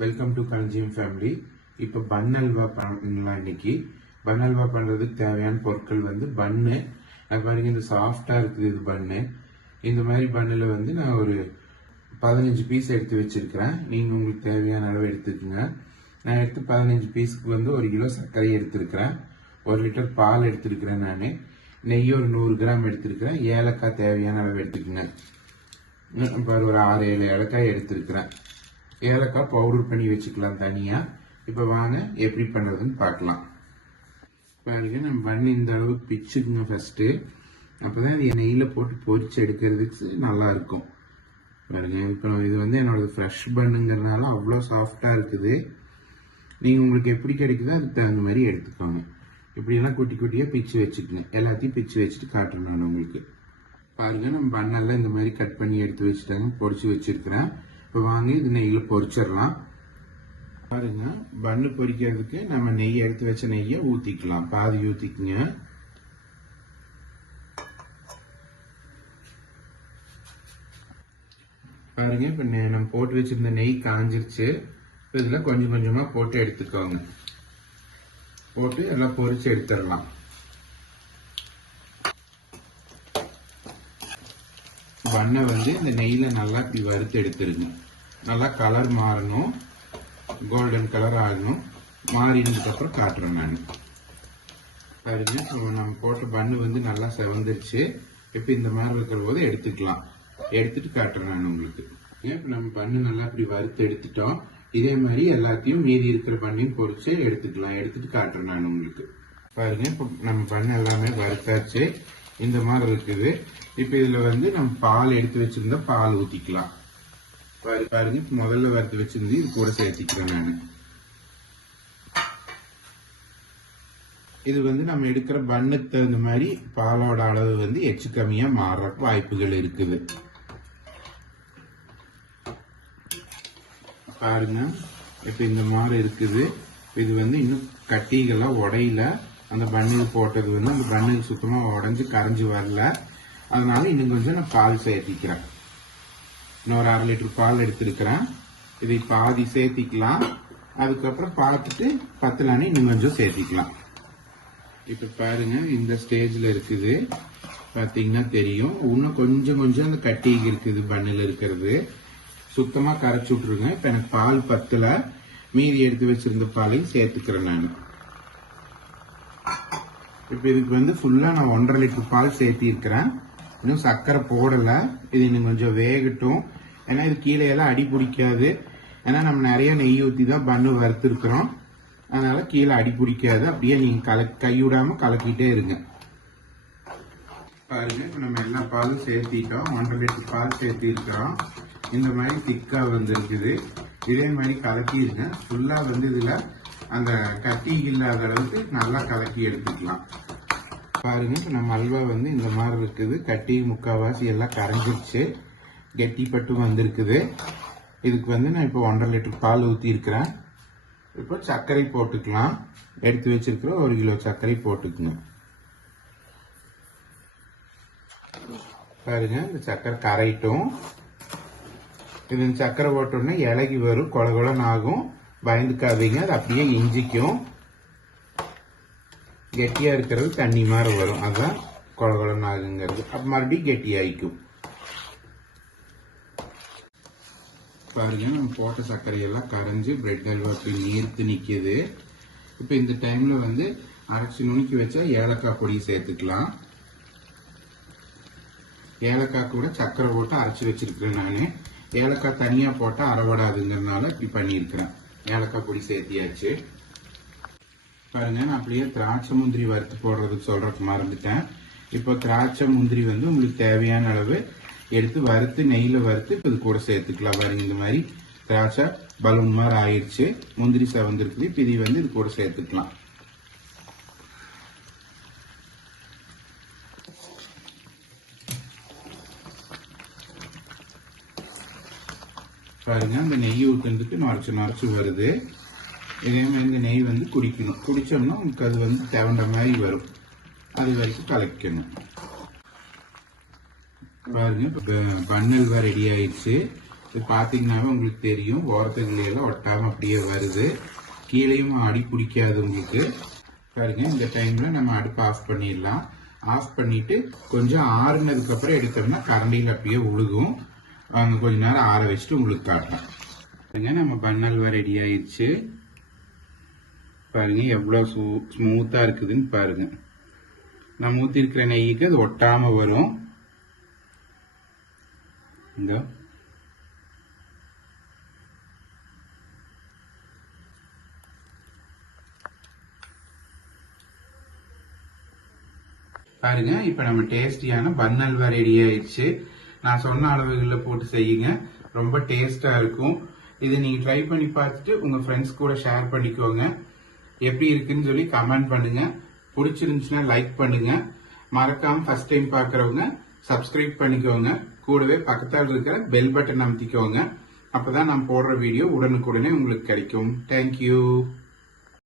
Welcome to கலஞ்சியம் family இப்போ பன் அல்வா பண்ணலாம் இன்னைக்கு. பன் அல்வா பண்ணுறதுக்கு தேவையான பொருட்கள் வந்து பன்னு அது பாருங்க இந்த சாஃப்டாக இருக்குது இது பன்னு இந்த மாதிரி பன்னில் வந்து நான் ஒரு பதினஞ்சு பீஸ் எடுத்து வச்சிருக்கிறேன். நீங்கள் உங்களுக்கு தேவையான அளவு எடுத்துக்கோங்க. நான் எடுத்து பதினஞ்சு பீஸுக்கு வந்து ஒரு கிலோ சர்க்கரை எடுத்திருக்கிறேன். ஒரு லிட்டர் பால் எடுத்திருக்கிறேன் நான். நெய் ஒரு நூறு கிராம் எடுத்திருக்கிறேன். ஏலக்காய் தேவையான அளவு எடுத்துக்கோங்க. இப்போ ஒரு ஆறு ஏழு ஏலக்காய் எடுத்திருக்கிறேன். ஏலக்காய் பவுடர் பண்ணி வச்சுக்கலாம் தனியாக இப்போ வாங்க எப்படி பண்ணுறதுன்னு பார்க்கலாம். பாருங்க நம்ம பண்ணி இந்த அளவுக்கு பிச்சுக்குங்க ஃபஸ்ட்டு அப்போ தான் இது நெய்யில் போட்டு பொரிச்சு எடுக்கிறதுக்கு நல்லா இருக்கும். பாருங்க இப்போ இது வந்து என்னோட ஃப்ரெஷ் பண்ணுங்கிறதுனால அவ்வளோ சாஃப்டாக இருக்குது. நீங்கள் உங்களுக்கு எப்படி கிடைக்குதோ அதுக்கு தகுந்த மாதிரி எடுத்துக்கோங்க. இப்படியெல்லாம் குட்டி குட்டியாக பிச்சு வச்சுக்கணும். எல்லாத்தையும் பிச்சு வச்சுட்டு காட்டணும் நான் உங்களுக்கு. பாருங்க நம்ம பண்ணெல்லாம் இந்த மாதிரி கட் பண்ணி எடுத்து வச்சுட்டாங்க பொடிச்சு வச்சிருக்கிறேன். இப்போ வாங்கி இது நெய்யில் பொரிச்சிடலாம். பாருங்க பண்ணு பொரிக்கிறதுக்கு நம்ம நெய் எடுத்து வச்ச நெய்யை ஊற்றிக்கலாம் பாதி ஊற்றிக்குங்க பாருங்க இப்போ நம்ம போட்டு வச்சிருந்த நெய் காஞ்சிருச்சு. இப்போ இதில் கொஞ்சம் கொஞ்சமாக போட்டு எடுத்துக்கோங்க. போட்டு எல்லாம் பொரிச்சு எடுத்துடலாம். பண்ணை வந்து இந்த நெய்யில் நல்லா இப்படி வறுத்து எடுத்துருங்க. நல்லா கலர் மாறணும். கோல்டன் கலர் ஆகணும். மாறினதுக்கப்புறம் காட்டுறேன் நான். பாருங்க இப்போ நம்ம போட்ட பண்ணு வந்து நல்லா செவந்துருச்சு. இப்போ இந்த மாதிரி இருக்கிற போது எடுத்துக்கலாம். எடுத்துட்டு காட்டுறேன் நான் உங்களுக்கு. இப்போ நம்ம பண்ணு நல்லா இப்படி வறுத்து எடுத்துட்டோம். இதே மாதிரி எல்லாத்தையும் மீதி இருக்கிற பண்ணையும் பொறிச்சு எடுத்துக்கலாம். எடுத்துட்டு காட்டுறேன் நான் உங்களுக்கு. பாருங்க இப்போ நம்ம பண்ணு எல்லாமே வறுத்தாச்சு. இந்த மாதிரி இருக்குது. இப்போ இதில் வந்து நம்ம பால் எடுத்து வச்சுருந்தா பால் ஊற்றிக்கலாம் பாரு பாருங்க. முதல்ல வறுத்து வச்சிருந்து இது கூட சேர்த்திக்கிறேன் நான். இது வந்து நம்ம எடுக்கிற பண்ணுக்கு தகுந்த மாதிரி பாலோட அளவு வந்து எச்சு கம்மியா மாற வாய்ப்புகள் இருக்குது. பாருங்க. இப்ப இந்த மாதிரி இருக்குது. இது வந்து இன்னும் கட்டிகள்லாம் உடையில அந்த பன்னிங் போட்டது வந்து அந்த பன்னிங் சுத்தமாக உடஞ்சி கரைஞ்சி வரல. அதனால இன்னும் கொஞ்சம் நான் பால் சேர்த்திக்கிறேன். இன்னொரு அரை லிட்டர் பால் எடுத்துருக்கிறேன். இதை பாதி சேர்த்திக்கலாம். அதுக்கப்புறம் பார்த்துட்டு பத்தலானே இன்னும் கொஞ்சம் சேர்த்திக்கலாம். இப்போ பாருங்க இந்த ஸ்டேஜில் இருக்குது. பார்த்தீங்கன்னா தெரியும். இன்னும் கொஞ்சம் கொஞ்சம் அந்த கட்டி இருக்குது பண்ணில் இருக்கிறது. சுத்தமாக கரைச்சி விட்ருங்க இப்போ எனக்கு பால் பத்தலை. மீதி எடுத்து வச்சிருந்த பாலையும் சேர்த்துக்கிறேன் நான். இப்போ இதுக்கு வந்து ஃபுல்லாக நான் ஒன்றரை லிட்டர் பால் சேர்த்திருக்கிறேன். இன்னும் சர்க்கரை போடலை. இது இன்னும் கொஞ்சம் வேகட்டும். ஏன்னா இது கீழே எல்லாம் அடி பிடிக்காது. ஏன்னா நம்ம நிறைய நெய் ஊற்றி தான் பண்ணு வறுத்துருக்குறோம். அதனால கீழே அடி பிடிக்காது. அப்படியே நீங்கள் கல கைவிடாம கலக்கிட்டே இருங்க. பாருங்க இப்போ நம்ம எல்லா பாலும் சேர்த்திட்டோம். ஒன்றரை லிட்டர் பால் சேர்த்திருக்கிறோம். இந்த மாதிரி திக்காக வந்துருக்குது. இதே மாதிரி கலக்கிடுங்க ஃபுல்லாக வந்து இதில் அந்த கட்டி இல்லாத அளவுக்கு நல்லா கலக்கி எடுத்துக்கலாம். பாருங்க இப்போ நம்ம அல்வா வந்து இந்த மாதிரி இருக்குது. கட்டி முக்கால்வாசி எல்லாம் கரைஞ்சிருச்சு. கெட்டிப்பட்டு வந்திருக்குது. இதுக்கு வந்து நான் இப்போ ஒன்றரை லிட்டர் பால் ஊற்றிருக்கிறேன் இப்போ சர்க்கரை போட்டுக்கலாம். எடுத்து வச்சிருக்கிற ஒரு கிலோ சர்க்கரை போட்டுக்கணும். பாருங்க இந்த சர்க்கரை கரைட்டும் இது சர்க்கரை போட்டோடனே இலகி வரும் கொல கொலன்னு ஆகும். பயந்துக்காதீங்க. அது அப்படியே இஞ்சிக்கும். கெட்டியாக இருக்கிறது தண்ணி மாதிரி வரும். அதுதான் கொல கொலன்னு ஆகுங்கிறது அப்ப மறுபடியும் கெட்டியாகிக்கும் பாருங்க நம்ம போட்ட சர்க்கரையெல்லாம் கரைஞ்சி பிரெட் அல்வாக்கு நீர்த்து நிற்கிது இப்போ இந்த டைமில் வந்து அரைச்சி நுணுக்கி வச்சா ஏலக்காய் பொடி சேர்த்துக்கலாம். ஏலக்காய் கூட சர்க்கரை போட்டு அரைச்சி வச்சிருக்கிறேன் நான். ஏலக்காய் தனியாக போட்டால் அறவடாதுங்கிறதுனால இப்படி பண்ணியிருக்கிறேன். ஏலக்காய் பொடி சேர்த்தியாச்சு. பாருங்க நான் அப்படியே திராட்சை முந்திரி வறுத்து போடுறதுக்கு சொல்றதுக்கு மறந்துட்டேன். இப்போ திராட்சை முந்திரி வந்து உங்களுக்கு தேவையான அளவு எடுத்து வறுத்து நெய்யில் வறுத்து இப்போ இது கூட சேர்த்துக்கலாம். பாருங்க இந்த மாதிரி திராட்சை பலூன் மாதிரி ஆயிடுச்சு முந்திரி சவந்திருக்குது இப்போ இது வந்து இது கூட சேர்த்துக்கலாம். பாருங்க அந்த நெய் ஊற்றுறதுக்கு நுரைச்சு நுரைச்சு வருது. இதே மாதிரி இந்த நெய் வந்து குடிக்கணும். குடித்தோம்னா உங்களுக்கு அது வந்து தேவண்ட மாதிரி வரும். அது வரைக்கும் கலக்கணும். பாருங்க இப்போ பன்னல்வா ரெடி ஆயிடுச்சு. இது பார்த்தீங்கன்னாவே உங்களுக்கு தெரியும். ஓரத்துக்குள்ளேயெல்லாம் ஒட்டாமல் அப்படியே வருது. கீழேயும் அடி பிடிக்காது உங்களுக்கு. பாருங்க இந்த டைமில் நம்ம அடுப்பு ஆஃப் பண்ணிடலாம். ஆஃப் பண்ணிவிட்டு கொஞ்சம் ஆறுனதுக்கப்புறம் எடுத்தோம்னா கரண்டியில் அப்படியே உழுகும். வாங்க கொஞ்ச நேரம் ஆற வச்சுட்டு உங்களுக்கு காட்டுறேன். நம்ம பன்னல்வா ரெடி ஆயிடுச்சு. பாருங்க எவ்வளவு ஸ்மூத்தா இருக்குதுன்னு பாருங்க. நம்ம ஊற்றிருக்கிற இருக்கிற நெய்யுக்கு அது ஒட்டாம வரும். இந்த. பாருங்க இப்ப நம்ம டேஸ்டியான பன்னல்வா ரெடி ஆயிடுச்சு. நான் சொன்ன அளவுகளில் போட்டு செய்யுங்க. ரொம்ப டேஸ்ட்டாக இருக்கும். இதை நீங்கள் ட்ரை பண்ணி பார்த்துட்டு உங்கள் ஃப்ரெண்ட்ஸ் கூட ஷேர் பண்ணிக்கோங்க. எப்படி இருக்குன்னு சொல்லி கமெண்ட் பண்ணுங்க. பிடிச்சிருந்துச்சுன்னா லைக் பண்ணுங்க. மறக்காம ஃபர்ஸ்ட் டைம் பார்க்குறவங்க சப்ஸ்கிரைப் பண்ணிக்கோங்க. கூடவே பக்கத்தில் இருக்கிற பெல் பட்டன் அமுத்திக்கோங்க. அப்பதான் நான் போடுற வீடியோ உடனுக்குடனே உங்களுக்கு கிடைக்கும். தேங்க்யூ